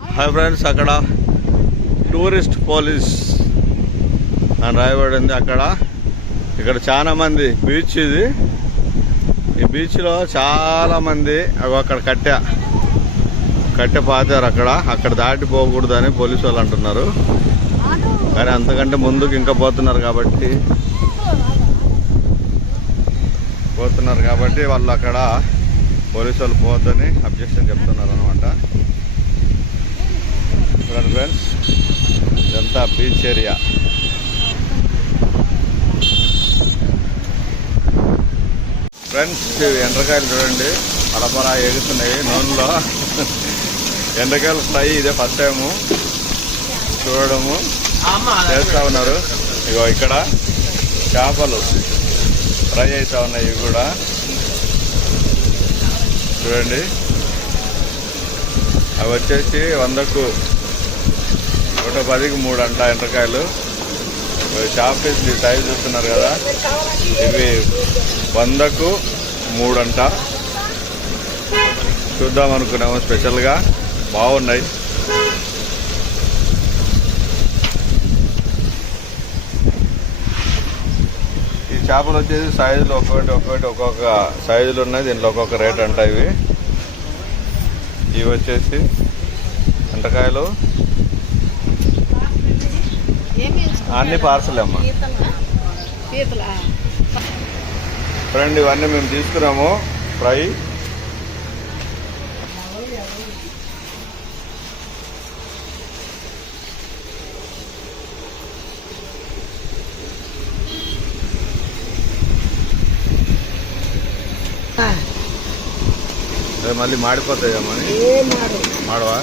Hi friends, అక్కడ tourist police అని రాయబడింది. ఇక్కడ చాలా మంది బీచ్ ఇది. ఈ బీచ్లో చాలా మంది అక్కడ కట్టె పాతారు. అక్కడ దాటిపోకూడదని పోలీసు వాళ్ళు అంటున్నారు. కానీ అంతకంటే ముందుకు ఇంకా పోతున్నారు కాబట్టి వాళ్ళు అక్కడ పోలీసు వాళ్ళు పోవద్దని అబ్జెక్షన్ చెప్తున్నారు అనమాట. ఫ్రెండ్స్, ఇదంతా బీచ్ ఏరియా. ఫ్రెండ్స్, ఎండ్రకాయలు చూడండి, పలపలా ఎగుతున్నాయి నూనెలో. ఎండ్రకాయలు ఫ్రై ఇదే ఫస్ట్ టైము చూడడము, చేస్తూ ఉన్నారు. ఇగో ఇక్కడ చేపలు ఫ్రై అవుతా ఉన్నాయి. ఇవి కూడా చూడండి. అవి వచ్చేసి 100కు 110కి 3 అంట ఎండ్రకాయలు. షాప్ పీస్ సైజ్ చూస్తున్నారు కదా, ఇవి 100కు 3 అంట. చూద్దాం అనుకున్నాము, స్పెషల్గా బాగున్నాయి. ఈ చేపలు వచ్చేసి సైజులు ఒక్కొక్క సైజులు ఉన్నాయి. దీంట్లో ఒక్కొక్క రేట్ అంట. ఇవి వచ్చేసి ఎండ్రకాయలు అన్ని పార్సల్ అమ్మా. ఫ్రెండ్, ఇవన్నీ మేము తీసుకున్నాము ఫ్రై. మళ్ళీ మాడిపోతాయమ్మా. మాడవా?